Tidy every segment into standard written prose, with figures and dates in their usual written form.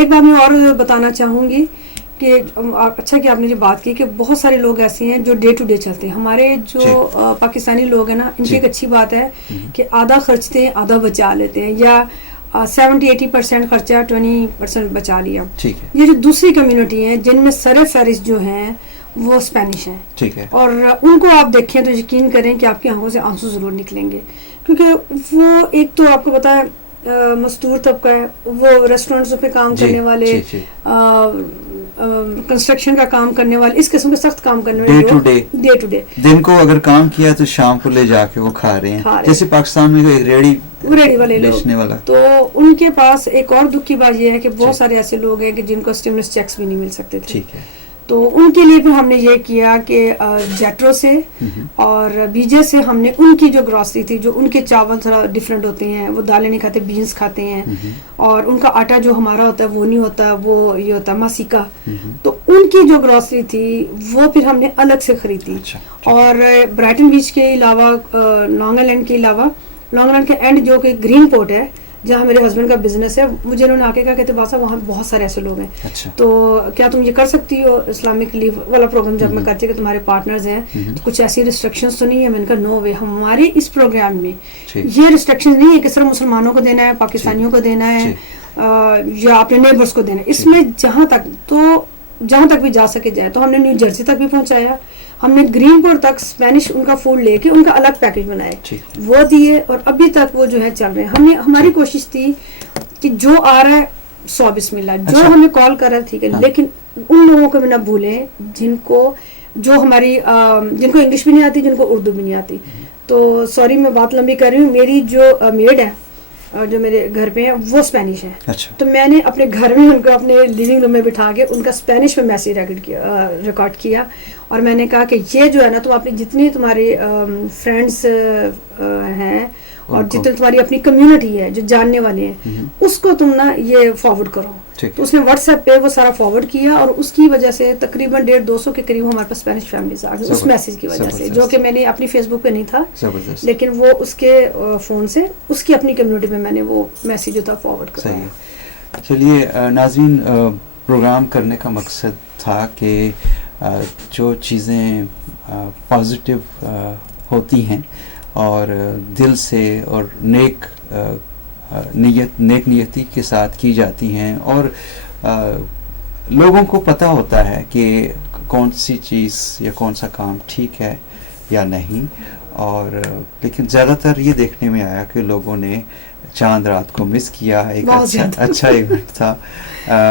ایک بات میں اور بتانا چاہوں گی کہ اچھا کہ آپ نے یہ بات کی کہ بہت سارے لوگ ایسے ہیں جو ڈے ٹو ڈے چلتے ہیں. ہمارے جو پاکستانی لوگ ہیں نا, ان کی ایک اچھی بات ہے کہ آدھا خرچتے ہیں آدھا بچا لیتے ہیں, یا 70-80% خرچہ 20% بچا لیا. یہ جو دوسری کمیونٹی ہیں جن میں سر فہرست جو ہیں وہ اسپینش ہیں, ٹھیک ہے, اور ان کو آپ دیکھیں تو یقین کریں کہ آپ کی آنکھوں سے آنسو ضرور نکلیں گے, کیونکہ وہ ایک تو آپ کو پتا ہے مزدور طبقہ ہے, وہ ریسٹورینٹس پہ کام کرنے والے, کنسٹرکشن کا کام کرنے والے, اس قسم کے سخت کام کرنے والے, ڈے ٹو ڈے دن کو اگر کام کیا تو شام کو لے جا کے وہ کھا رہے ہیں, جیسے پاکستان میں ایک ریڑھی والے لوگ. تو ان کے پاس ایک اور دکھ کی بات یہ ہے کہ بہت سارے ایسے لوگ ہیں کہ جن کو اسٹیمولس چیکس بھی نہیں مل سکتے تھے. ٹھیک ہے, تو ان کے لیے پھر ہم نے یہ کیا کہ جیٹرو سے اور بی جے سے ہم نے ان کی جو گروسری تھی, جو ان کے چاول تھوڑا ڈفرینٹ ہوتے ہیں, وہ دالیں نہیں کھاتے, بینس کھاتے ہیں, اور ان کا آٹا جو ہمارا ہوتا ہے وہ نہیں ہوتا, وہ یہ ہوتا ہے ماسیکا. تو ان کی جو گروسری تھی وہ پھر ہم نے الگ سے خریدی. اور برائٹن بیچ کے علاوہ, لانگ آئلینڈ کے علاوہ, لانگ آئلینڈ کے اینڈ جو کہ گرین پورٹ ہے جہاں میرے ہسبینڈ کا بزنس ہے, مجھے انہوں نے آ کے کہا کہتے باسا وہاں بہت سارے ایسے لوگ ہیں, تو کیا تم یہ کر سکتی ہو اسلامک لیو والا پروگرام جب میں کرتی کہ تمہارے پارٹنرز ہیں تو کچھ ایسی ریسٹرکشنز تو نہیں ہے. میں نے کہا نو وے, ہمارے اس پروگرام میں یہ ریسٹرکشنز نہیں ہے کہ صرف مسلمانوں کو دینا ہے, پاکستانیوں کو دینا ہے, یا اپنے نیبرز کو دینا ہے. اس میں جہاں تک بھی جا سکے جائے. تو ہم نے نیو جرسی تک بھی پہنچایا, ہم نے گرین پورٹ تک اسپینش ان کا فوڈ لے کے ان کا الگ پیکج بنائے, وہ دیے, اور ابھی تک وہ جو ہے چل رہے ہیں. ہماری کوشش تھی کہ جو آ رہا ہے 100 بسم اللہ, جو ہمیں کال کر رہا ہے ٹھیک ہے, لیکن ان لوگوں کو بھی نہ بھولیں جن کو انگلش بھی نہیں آتی, جن کو اردو بھی نہیں آتی. تو سوری میں بات لمبی کر رہی ہوں. میری جو میڈ ہے جو میرے گھر پہ ہیں وہ اسپینش ہے, تو میں نے اپنے گھر میں ان کو اپنے لیونگ روم میں بٹھا کے ان کا اسپینش میں میسج ریکارڈ کیا, اور میں نے کہا کہ یہ جو ہے نا تم اپنی جتنی تمہاری فرینڈس ہیں اور جتنی تمہاری اپنی کمیونٹی ہے جو جاننے والے ہیں اس کو تم نا یہ فارورڈ کرو. تو اس نے واٹس ایپ پہ وہ سارا فارورڈ کیا, اور اس کی وجہ سے تقریباً 150-200 کے قریب ہمارے پاس اسپینش فیملیز آ گئی اس میسج کی وجہ سے, جو کہ میں نے اپنی فیس بک پہ نہیں تھا, لیکن وہ اس کے فون سے اس کی اپنی کمیونٹی میں میں نے وہ میسج جو تھا فارورڈ کیا. چلیے ناظرین, پروگرام کرنے کا مقصد تھا کہ جو چیزیں پازیٹیو ہوتی ہیں اور دل سے اور نیک نیتی کے ساتھ کی جاتی ہیں, اور لوگوں کو پتہ ہوتا ہے کہ کون سی چیز یا کون سا کام ٹھیک ہے یا نہیں. اور لیکن زیادہ تر یہ دیکھنے میں آیا کہ لوگوں نے چاند رات کو مس کیا. ایک اچھا ایونٹ تھا,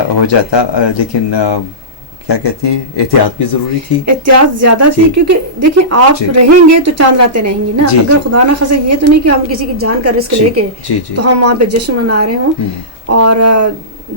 ہو جاتا, لیکن کیا کہتے ہیں احتیاط بھی ضروری تھی, احتیاط زیادہ تھی, کیونکہ دیکھیں آپ رہیں گے تو چاند راتیں رہیں گی نا. اگر خدا نہ خاصہ یہ تو نہیں کہ ہم کسی کی جان کا رسک لے کے تو ہم وہاں پہ جشن منا رہے ہوں. اور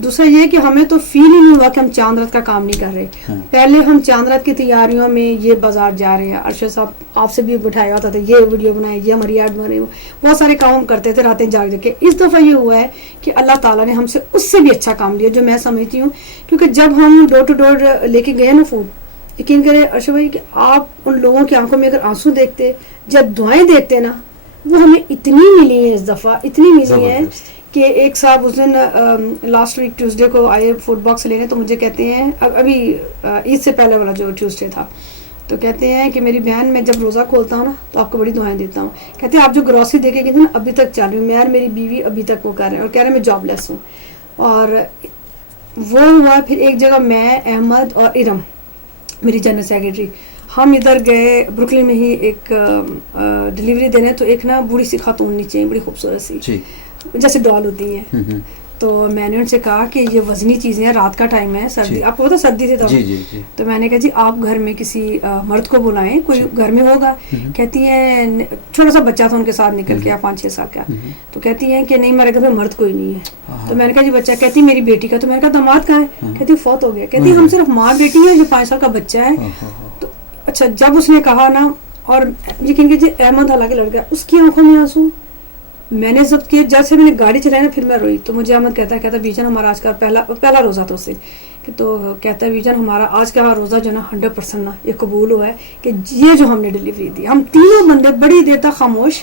دوسرا یہ کہ ہمیں تو فیل ہی نہیں ہوا کہ ہم چاند رات کا کام نہیں کر رہے. پہلے ہم چاند رات کی تیاریوں میں یہ بازار جا رہے ہیں, ارشد صاحب آپ سے بھی بٹھایا ہوتا تھا, یہ ویڈیو بنائے, یہ ہماری ایڈ بنے, بہت سارے کام ہم کرتے تھے راتیں جاگ کے. اس دفعہ یہ ہوا ہے کہ اللہ تعالیٰ نے ہم سے اس سے بھی اچھا کام لیا, جو میں سمجھتی ہوں, کیونکہ جب ہم ڈور ٹو ڈور لے کے گئے نا فوڈ, یقین کریں ارشد بھائی کہ آپ ان لوگوں کی آنکھوں میں اگر آنسو دیکھتے, جب دعائیں دیکھتے نا, وہ ہمیں اتنی ملی ہیں اس دفعہ, اتنی ملی ہیں کہ ایک صاحب اس دن لاسٹ ویک ٹیوزڈے کو آئے فوڈ باکس لینے, تو مجھے کہتے ہیں ابھی عید سے پہلے والا جو ٹیوزڈے تھا, تو کہتے ہیں کہ میری بہن میں جب روزہ کھولتا ہوں نا تو آپ کو بڑی دعائیں دیتا ہوں. کہتے ہیں آپ جو گروسری دے کے گئے تھے نا ابھی تک چل رہی ہوں, میں اور میری بیوی ابھی تک وہ کر رہے ہیں, اور کہہ رہے ہیں میں جاب لیس ہوں. اور وہ ہوا پھر ایک جگہ میں, احمد اور ارم میری جنرل سیکرٹری, ہم ادھر گئے بروکلن میں ہی ایک ڈلیوری دینے, تو ایک نا بوڑھی سی خاتون نیچے, بڑی خوبصورت سی جیسے ڈال ہوتی ہیں, تو میں نے ان سے کہا کہ یہ وزنی چیزیں ہیں, رات کا ٹائم ہے, سردی آپ کو پتا سردی تھی تب, تو میں نے کہا جی آپ گھر میں کسی مرد کو بلائیں, کوئی گھر میں ہوگا. کہتی ہیں چھوٹا سا بچہ تھا ان کے ساتھ نکل کے 5-6 سال کا, تو کہتی ہیں کہ نہیں ہمارے گھر میں مرد کوئی نہیں ہے. تو میں نے کہا جی بچہ, کہتی میری بیٹی کا. تو میں نے کہا داماد کہاں ہے؟ کہتی فوت ہو گیا. کہتی ہم صرف ماں بیٹی ہے, جو 5 سال کا بچہ ہے. تو اچھا جب اس نے کہا نا, اور یقین کیجیے احمد حالانکہ لڑکا, اس کی آنکھوں میں آنسو, میں نے ضبط کیا. جیسے میں نے گاڑی چلائی نا پھر میں روئی. تو مجھے احمد کہتا ہے بیجن ہمارا آج کا پہلا روزہ تھا اس سے, تو کہتا ہے بیجن ہمارا آج کا روزہ جو نا 100% نا یہ قبول ہوا ہے کہ یہ جو ہم نے ڈلیوری دی. ہم تینوں بندے بڑی دیر تک خاموش,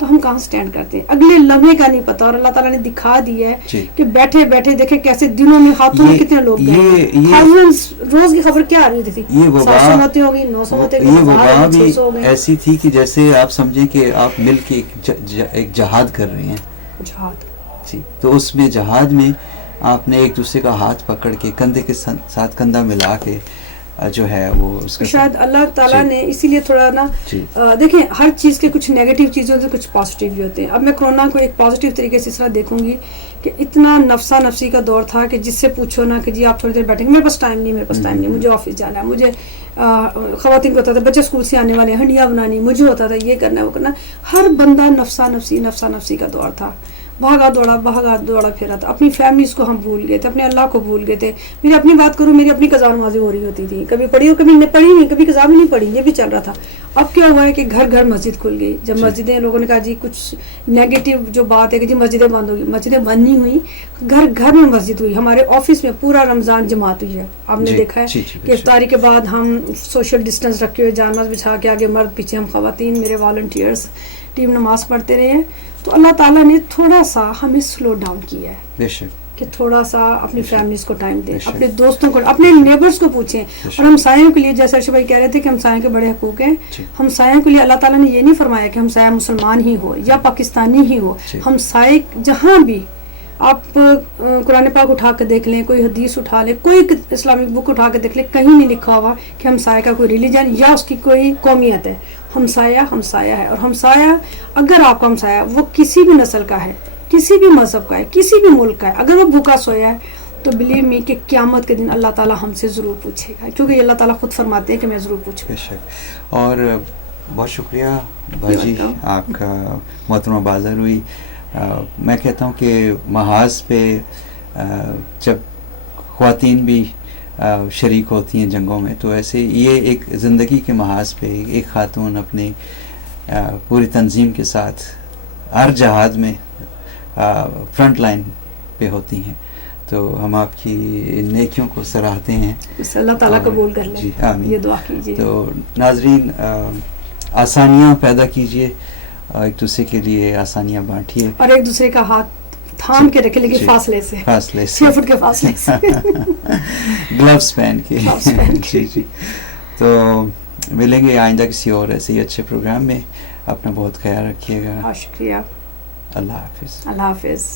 تو ہم کہاں سٹینڈ کرتے ہیں, اگلے لمحے کا نہیں پتا. اور اللہ تعالیٰ نے دکھا دیا ہے کہ بیٹھے بیٹھے دیکھیں کیسے دنوں میں ہاتھوں میں کتنے لوگ گئے, روز کی خبر کیا آ رہی تھی, 700 موتیں ہو گئی, 900 موتیں یہ وبا بھی ایسی تھی کہ جیسے آپ سمجھیں کہ آپ مل کے ایک جہاد کر رہے ہیں. جہاد جی, تو اس میں جہاد میں آپ نے ایک دوسرے کا ہاتھ پکڑ کے کندھے کے ساتھ کندھا ملا کے جو ہے وہ اس کا شاید اللہ تعالیٰ نے اسی لیے تھوڑا نا دیکھیں ہر چیز کے کچھ نیگیٹو چیزیں ہوتی ہیں, کچھ پازیٹیو بھی ہوتے ہیں. اب میں کرونا کو ایک پازیٹیو طریقے سے اس طرح دیکھوں گی کہ اتنا نفسا نفسی کا دور تھا کہ جس سے پوچھو نا کہ جی آپ تھوڑی دیر بیٹھیں گے, میرے پاس ٹائم نہیں, مجھے آفس جانا ہے, مجھے خواتین کو ہوتا تھا بچے اسکول سے آنے والے ہیں, ہنڈیاں بنانی, مجھے ہوتا تھا یہ کرنا ہے وہ کرنا. ہر بندہ نفسا نفسی کا دور تھا, بھاگا دوڑا پھرا تھا. اپنی فیملیز کو ہم بھول گئے تھے, اپنے اللہ کو بھول گئے تھے. میری اپنی بات کروں, میری اپنی قضا نمازیں ہو رہی ہوتی تھی, کبھی پڑھی اور کبھی پڑھی نہیں, کبھی قضا بھی نہیں پڑھی, یہ بھی چل رہا تھا. اب کیا ہوا ہے کہ گھر گھر مسجد کھل گئی. جب مسجدیں لوگوں نے کہا جی کچھ نیگیٹو جو بات ہے کہ جی مسجدیں بند ہوگی, مسجدیں بند نہیں ہوئی, گھر گھر میں مسجد ہوئی. ہمارے آفس میں پورا رمضان جماعت ہوئی ہے. آپ نے دیکھا ہے کہ افطاری کے بعد ہم سوشل ڈسٹینس رکھے ہوئے جان ماز بچھا کے, آگے مرد پیچھے ہم خواتین, میرے والنٹیئرس ٹیم نماز پڑھتے رہے ہیں. تو اللہ تعالیٰ نے تھوڑا سا ہمیں سلو ڈاؤن کیا ہے بے شک کہ تھوڑا سا اپنی فیملیز کو ٹائم دیں, اپنے دوستوں کو, اپنے نیبرز کو پوچھیں. اور ہمسایوں کے لیے جیسے ارشد بھائی کہہ رہے تھے کہ ہمسایوں کے بڑے حقوق ہیں, ہمسایوں کے لیے اللہ تعالیٰ نے یہ نہیں فرمایا کہ ہمسایہ مسلمان ہی ہو یا پاکستانی ہی ہو. ہمسائے جہاں بھی, آپ قرآن پاک اٹھا کے دیکھ لیں, کوئی حدیث اٹھا لیں, کوئی اسلامک بک اٹھا کے دیکھ لیں, کہیں نہیں لکھا ہوا کہ ہمسایہ کا کوئی ریلیجن یا اس کی کوئی قومیت ہے. ہمسایہ ہے. اور ہمسایہ اگر آپ کا ہمسایہ وہ کسی بھی نسل کا ہے, کسی بھی مذہب کا ہے, کسی بھی ملک کا ہے, اگر وہ بھوکا سویا ہے تو بلیو می کہ قیامت کے دن اللہ تعالیٰ ہم سے ضرور پوچھے گا, کیونکہ اللہ تعالیٰ خود فرماتے ہیں کہ میں ضرور پوچھوں. بے شک. اور بہت شکریہ بھاجی آپ کا, محترمہ بازار ہوئی. میں کہتا ہوں کہ محاذ پہ جب خواتین بھی شریک ہوتی ہیں جنگوں میں, تو ایسے یہ ایک زندگی کے محاذ پہ ایک خاتون اپنی پوری تنظیم کے ساتھ ہر جہاد میں فرنٹ لائن پہ ہوتی ہیں. تو ہم آپ کی نیکیوں کو سراہتے ہیں, اللہ تعالیٰ قبول کر لیں. جی آمین. یہ دعا کیجیے. تو ناظرین آسانیاں پیدا کیجیے, ایک دوسرے کے لیے آسانیاں بانٹیے, اور ایک دوسرے کا ہاتھ تھام کے رکھے, لیکن فاصلے سے 6 فٹ کے فاصلے سے, گلوز پہن کے. جی. تو ملیں گے آئندہ کسی اور ایسے ہی اچھے پروگرام میں. اپنا بہت خیال رکھیے گا. شکریہ. اللہ حافظ. اللہ حافظ.